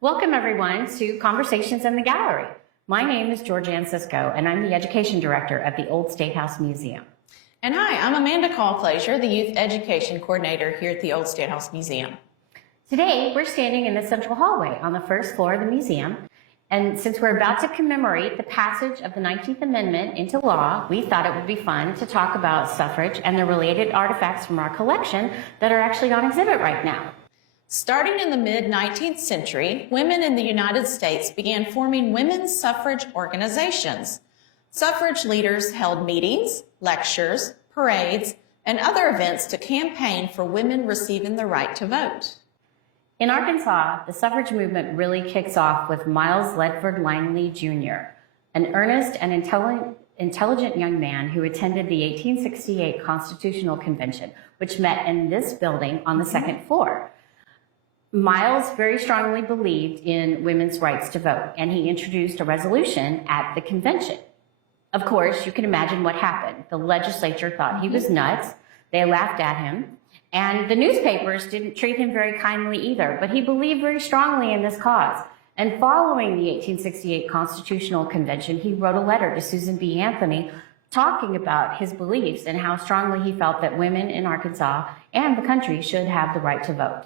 Welcome everyone to Conversations in the Gallery. My name is Georganne Sisco and I'm the Education Director at the Old State House Museum. And hi, I'm Amanda Colclasure, the Youth Education Coordinator here at the Old State House Museum. Today we're standing in the central hallway on the first floor of the museum, and since we're about to commemorate the passage of the 19th Amendment into law, we thought it would be fun to talk about suffrage and the related artifacts from our collection that are actually on exhibit right now. Starting in the mid-19th century, women in the United States began forming women's suffrage organizations. Suffrage leaders held meetings, lectures, parades, and other events to campaign for women receiving the right to vote. In Arkansas, the suffrage movement really kicks off with Miles Ledford Langley Jr., an earnest and intelligent young man who attended the 1868 Constitutional Convention, which met in this building on the second floor. Miles very strongly believed in women's rights to vote, and he introduced a resolution at the convention. Of course, you can imagine what happened. The legislature thought he was nuts. They laughed at him. And the newspapers didn't treat him very kindly either, but he believed very strongly in this cause. And following the 1868 Constitutional Convention, he wrote a letter to Susan B. Anthony talking about his beliefs and how strongly he felt that women in Arkansas and the country should have the right to vote.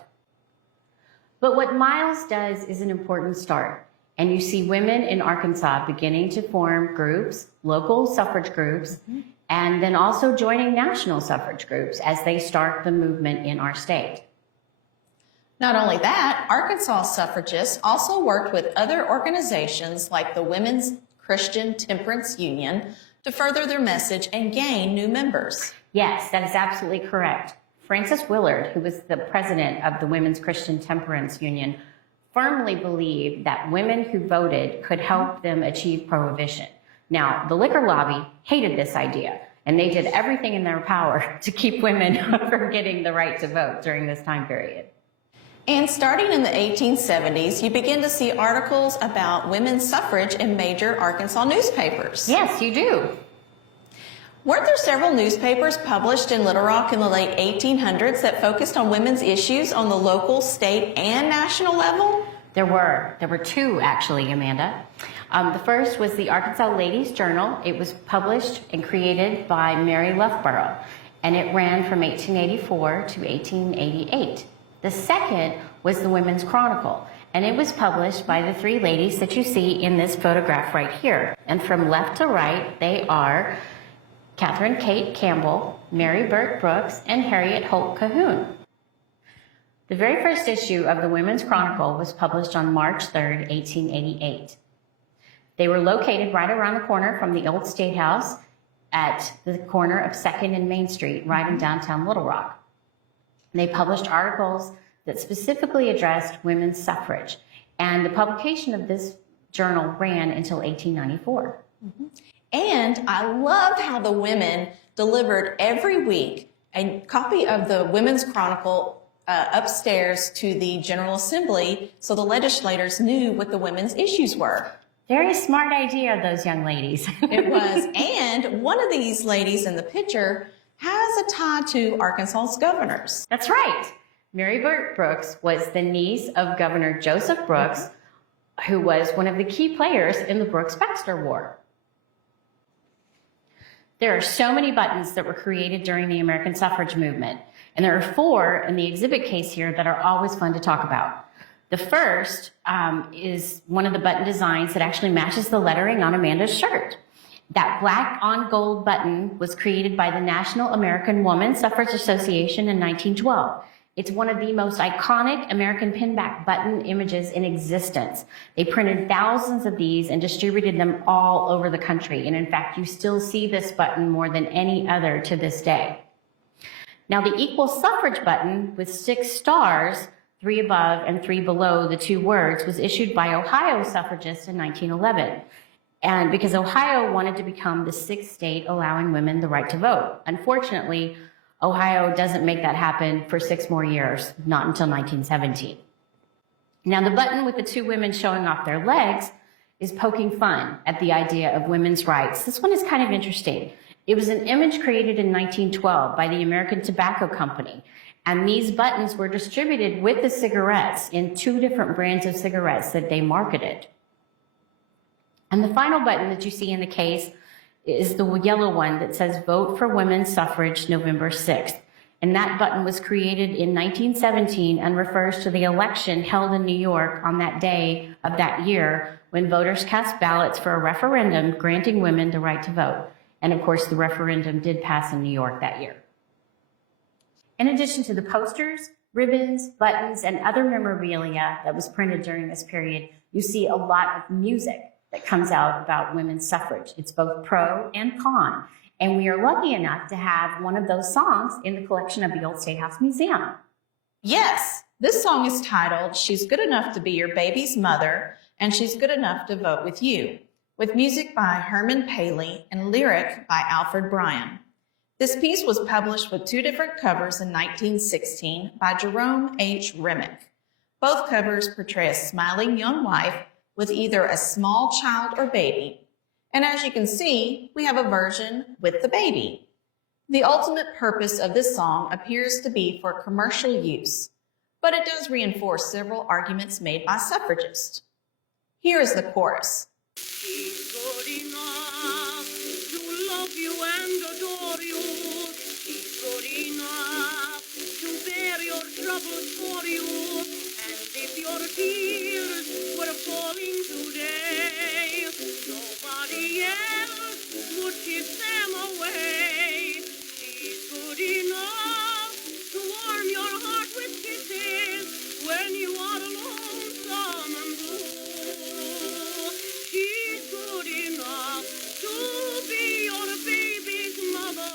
But what Miles does is an important start. And you see women in Arkansas beginning to form groups, local suffrage groups, and then also joining national suffrage groups as they start the movement in our state. Not only that, Arkansas suffragists also worked with other organizations like the Women's Christian Temperance Union to further their message and gain new members. Yes, that is absolutely correct. Frances Willard, who was the president of the Women's Christian Temperance Union, firmly believed that women who voted could help them achieve prohibition. Now, the liquor lobby hated this idea, and they did everything in their power to keep women from getting the right to vote during this time period. And starting in the 1870s, you begin to see articles about women's suffrage in major Arkansas newspapers. Yes, you do. Weren't there several newspapers published in Little Rock in the late 1800s that focused on women's issues on the local, state, and national level? There were two, actually, Amanda. The first was the Arkansas Ladies Journal. It was published and created by Mary Loughborough, and it ran from 1884 to 1888. The second was the Women's Chronicle, and it was published by the three ladies that you see in this photograph right here. And from left to right, they are Catherine Kate Campbell, Mary Burt Brooks, and Harriet Holt Cahoon. The very first issue of the Women's Chronicle was published on March 3rd, 1888. They were located right around the corner from the Old State House at the corner of 2nd and Main Street, right in downtown Little Rock. They published articles that specifically addressed women's suffrage, and the publication of this journal ran until 1894. And I love how the women delivered every week a copy of the Women's Chronicle upstairs to the General Assembly so the legislators knew what the women's issues were. Very smart idea of those young ladies. It was. And one of these ladies in the picture has a tie to Arkansas's governors. That's right. Mary Burt Brooks was the niece of Governor Joseph Brooks, who was one of the key players in the Brooks-Baxter War. There are so many buttons that were created during the American suffrage movement, and there are 4 in the exhibit case here that are always fun to talk about. The first is one of the button designs that actually matches the lettering on Amanda's shirt. That black on gold button was created by the National American Woman Suffrage Association in 1912. It's one of the most iconic American pinback button images in existence. They printed thousands of these and distributed them all over the country. And in fact, you still see this button more than any other to this day. Now, the equal suffrage button with 6 stars, 3 above and 3 below the 2 words, was issued by Ohio suffragists in 1911. And because Ohio wanted to become the 6th state allowing women the right to vote. Unfortunately, Ohio doesn't make that happen for 6 more years, not until 1917. Now, the button with the 2 women showing off their legs is poking fun at the idea of women's rights. This one is kind of interesting. It was an image created in 1912 by the American Tobacco Company, And these buttons were distributed with the cigarettes in 2 different brands of cigarettes that they marketed. And the final button that you see in the case is the yellow one that says Vote for Women's Suffrage November 6th. And that button was created in 1917 and refers to the election held in New York on that day of that year when voters cast ballots for a referendum granting women the right to vote. And of course, the referendum did pass in New York that year. In addition to the posters, ribbons, buttons, and other memorabilia that was printed during this period, you see a lot of music that comes out about women's suffrage. It's both pro and con. And we are lucky enough to have one of those songs in the collection of the Old State House Museum. Yes, this song is titled She's Good Enough to Be Your Baby's Mother, and She's Good Enough to Vote With You, with music by Herman Paley and lyric by Alfred Bryan. This piece was published with 2 different covers in 1916 by Jerome H. Remick. Both covers portray a smiling young wife with either a small child or baby. And as you can see, we have a version with the baby. The ultimate purpose of this song appears to be for commercial use, but it does reinforce several arguments made by suffragists. Here is the chorus. She's good enough to love you and adore you. She's good enough to bear your troubles for you. And if your tears were falling today, nobody else would keep them away. She's good enough to warm your heart with kisses when you are lonesome and blue. She's good enough to be your baby's mother,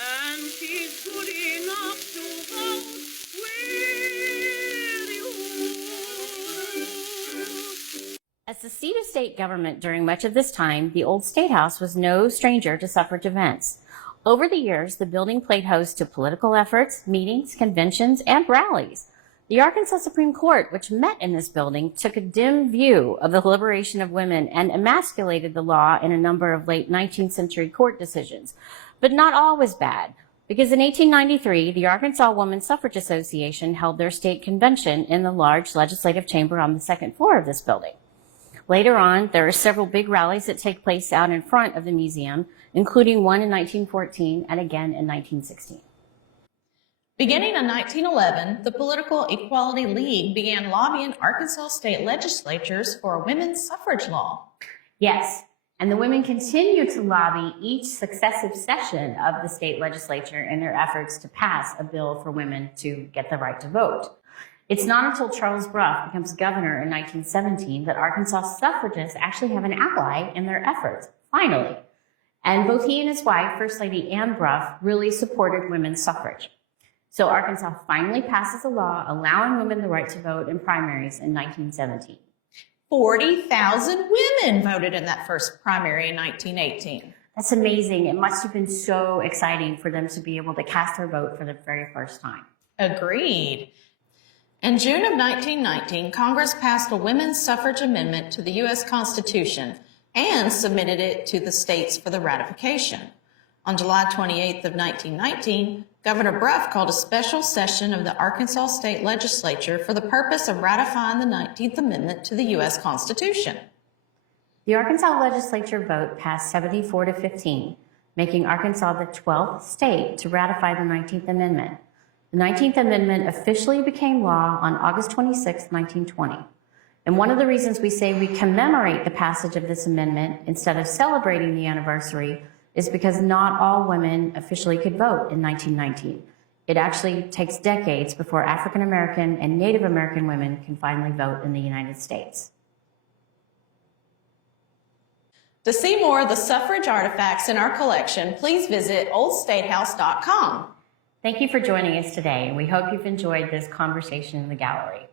and she's good enough to vote with you. As the seat of state government during much of this time, the Old State House was no stranger to suffrage events. Over the years, the building played host to political efforts, meetings, conventions, and rallies. The Arkansas Supreme Court, which met in this building, took a dim view of the liberation of women and emasculated the law in a number of late 19th century court decisions. But not all was bad, because in 1893, the Arkansas Women's Suffrage Association held their state convention in the large legislative chamber on the 2nd floor of this building. Later on, there are several big rallies that take place out in front of the museum, including one in 1914 and again in 1916. Beginning in 1911, the Political Equality League began lobbying Arkansas state legislatures for a women's suffrage law. Yes, and the women continue to lobby each successive session of the state legislature in their efforts to pass a bill for women to get the right to vote. It's not until Charles Bruff becomes governor in 1917 that Arkansas suffragists actually have an ally in their efforts, finally. And both he and his wife, First Lady Anne Bruff, really supported women's suffrage. So Arkansas finally passes a law allowing women the right to vote in primaries in 1917. 40,000 women voted in that first primary in 1918. That's amazing. It must have been so exciting for them to be able to cast their vote for the very first time. Agreed. In June of 1919, Congress passed a women's suffrage amendment to the U.S. Constitution and submitted it to the states for the ratification. On July 28th of 1919, Governor Bruff called a special session of the Arkansas State Legislature for the purpose of ratifying the 19th Amendment to the U.S. Constitution. The Arkansas legislature vote passed 74-15, making Arkansas the 12th state to ratify the 19th Amendment. The 19th Amendment officially became law on August 26, 1920. And one of the reasons we say we commemorate the passage of this amendment instead of celebrating the anniversary is because not all women officially could vote in 1919. It actually takes decades before African American and Native American women can finally vote in the United States. To see more of the suffrage artifacts in our collection, please visit oldstatehouse.com. Thank you for joining us today, and we hope you've enjoyed this conversation in the gallery.